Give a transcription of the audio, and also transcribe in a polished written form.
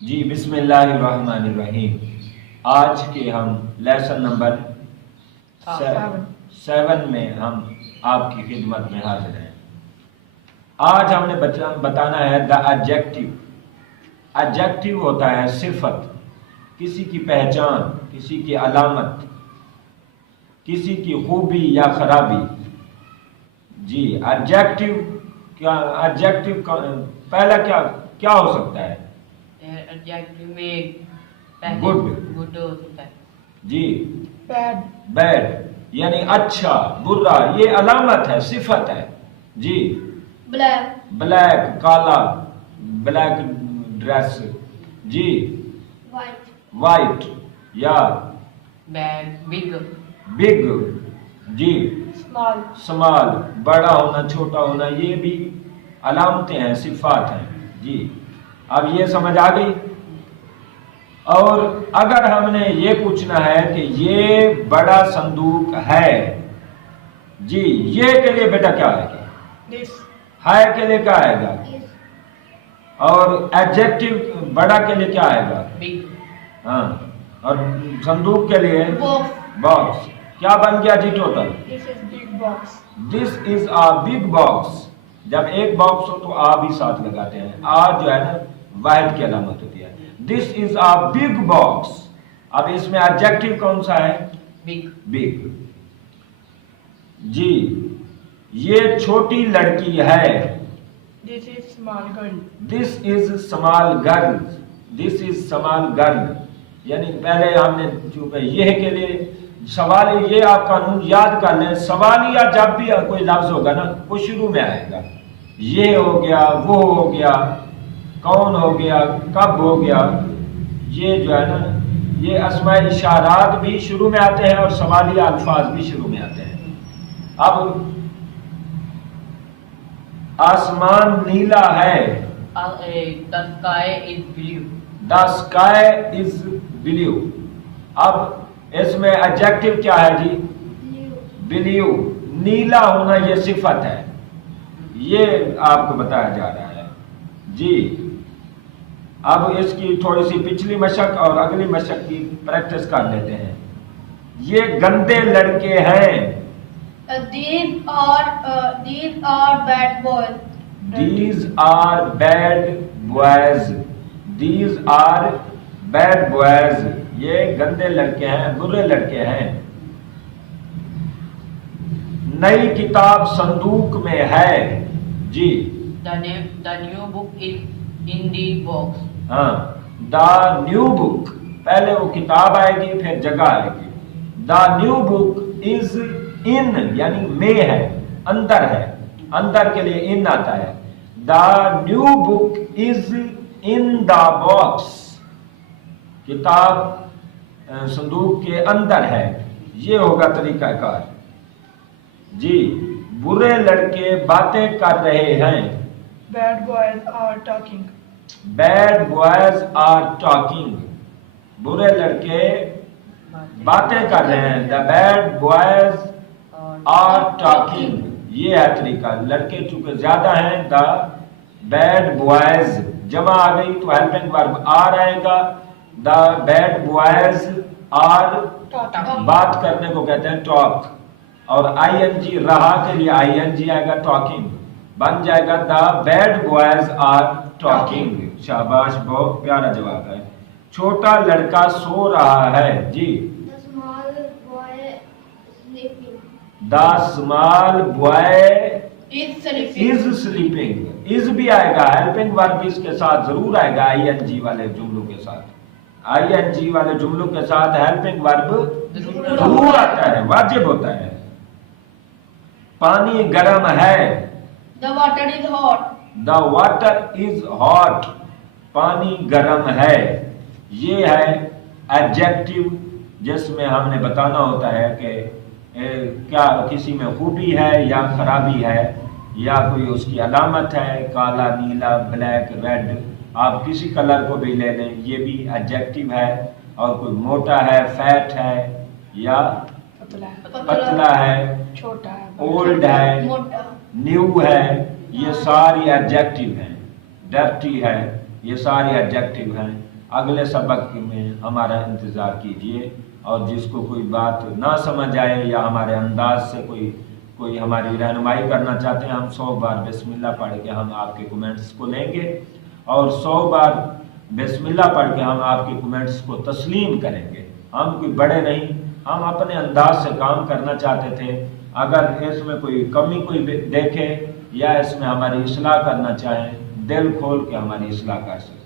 जी बिस्मिल्लाहिर्रहमानिर्रहीम। आज के हम लेसन नंबर 7 में हम आपकी खिदमत में हाजिर हैं। आज हमने बताना है द एडजेक्टिव। एडजेक्टिव होता है सिफत, किसी की पहचान, किसी की अलामत, किसी की खूबी या खराबी। जी एडजेक्टिव क्या, एडजेक्टिव पहला क्या क्या हो सकता है? एडजेक्टिव में गुड हो सकता है। जी बैड यानी अच्छा बुरा, ये अलामत है, सिफत है। जी ब्लैक काला, ब्लैक ड्रेस। जी वाइट या बिग बिग। जी स्मॉल बड़ा होना छोटा होना, ये भी अलामतें हैं, सिफात हैं। जी अब ये समझ आ गई। और अगर हमने ये पूछना है कि ये बड़ा संदूक है, जी ये के लिए बेटा क्या आएगा? है के लिए क्या आएगा? और एडजेक्टिव बड़ा के लिए क्या आएगा? बिग। हाँ, और संदूक के लिए बॉक्स। क्या बन गया जी total? This is a big box. जब एक बॉक्स हो तो आ भी साथ लगाते हैं। आ जो है ना वाहिद की अलामत होती है। This is a big box. अब इसमें एडजेक्टिव कौन सा है? बिग। जी ये छोटी लड़की है। This is small girl. This is small girl. यानी पहले हमने चूंकि यह के लिए सवाल, ये आप कानून याद कर लें। सवालिया जब भी कोई लफ्ज होगा ना वो शुरू में आएगा। ये हो गया, वो हो गया, कौन हो गया, कब हो गया, ये जो है ना ये अस्माए इशारात भी शुरू में आते हैं और सवालिया अल्फाज भी शुरू में आते हैं। अब आसमान नीला है। The sky is blue. The sky is blue. अब इसमें एडजेक्टिव क्या है जी? ब्लू। नीला होना ये सिफत है, ये आपको बताया जा रहा है। जी अब इसकी थोड़ी सी पिछली मशक और अगली मशक की प्रैक्टिस कर लेते हैं। ये गंदे लड़के हैं। These are bad boys. These are bad boys. These are bad boys. ये गंदे लड़के हैं, बुरे लड़के हैं। नई किताब संदूक में है। जी The new book is in the box. हाँ, द न्यू बुक, पहले वो किताब आएगी फिर जगह आएगी। The new book is in यानी में है, अंदर है, अंदर के लिए इन आता है। The new book is in the box. किताब संदूक के अंदर है, ये होगा तरीकाकार। जी बुरे लड़के बातें कर रहे हैं। Bad boys are talking. Bad boys are talking. बुरे लड़के बातें कर रहे हैं। The bad boys are talking. ये है तरीका। लड़के चूंकि ज्यादा हैं, द बैड बॉयज जमा आ गई तो हेल्पिंग वर्ब आर आएगा। द बैड बॉयज आर बात करने को कहते हैं टॉक, और आईएनजी रहा के लिए आईएनजी आएगा, टॉकिंग बन जाएगा। The bad boys are talking. शाबाश, बहुत प्यारा जवाब है। छोटा लड़का सो रहा है। जी the small boy is sleeping. Is भी आएगा, हेल्पिंग वर्ब इसके साथ जरूर आएगा, आईएनजी वाले जुमलों के साथ। आईएनजी वाले जुमलों के साथ हेल्पिंग वर्ब जरूर आता है, वाजिब होता है। पानी गर्म है। The water is hot. The water is hot. पानी गर्म है। ये है एडजेक्टिव जिसमें हमने बताना होता है कि क्या किसी में खूबी है या खराबी है, या कोई उसकी अलामत है, काला, नीला, ब्लैक, रेड, आप किसी कलर को भी ले लें, ये भी एडजेक्टिव है। और कोई मोटा है, फैट है, या पतला है, छोटा है, ओल्ड है, न्यू है, ये सारी एडजेक्टिव हैं। डर्टी है, ये सारे एडजेक्टिव हैं। अगले सबक में हमारा इंतज़ार कीजिए, और जिसको कोई बात ना समझ आए या हमारे अंदाज से कोई हमारी रहनुमाई करना चाहते हैं, हम 100 बार बिस्मिल्लाह पढ़ के हम आपके कमेंट्स को लेंगे, और 100 बार बिस्मिल्लाह पढ़ के हम आपके कमेंट्स को तस्लीम करेंगे। हम कोई बड़े नहीं, हम अपने अंदाज से काम करना चाहते थे। अगर इसमें कोई कमी देखे या इसमें हमारी इस्लाह करना चाहें, दिल खोल के हमारी इस्लाह कर सकते।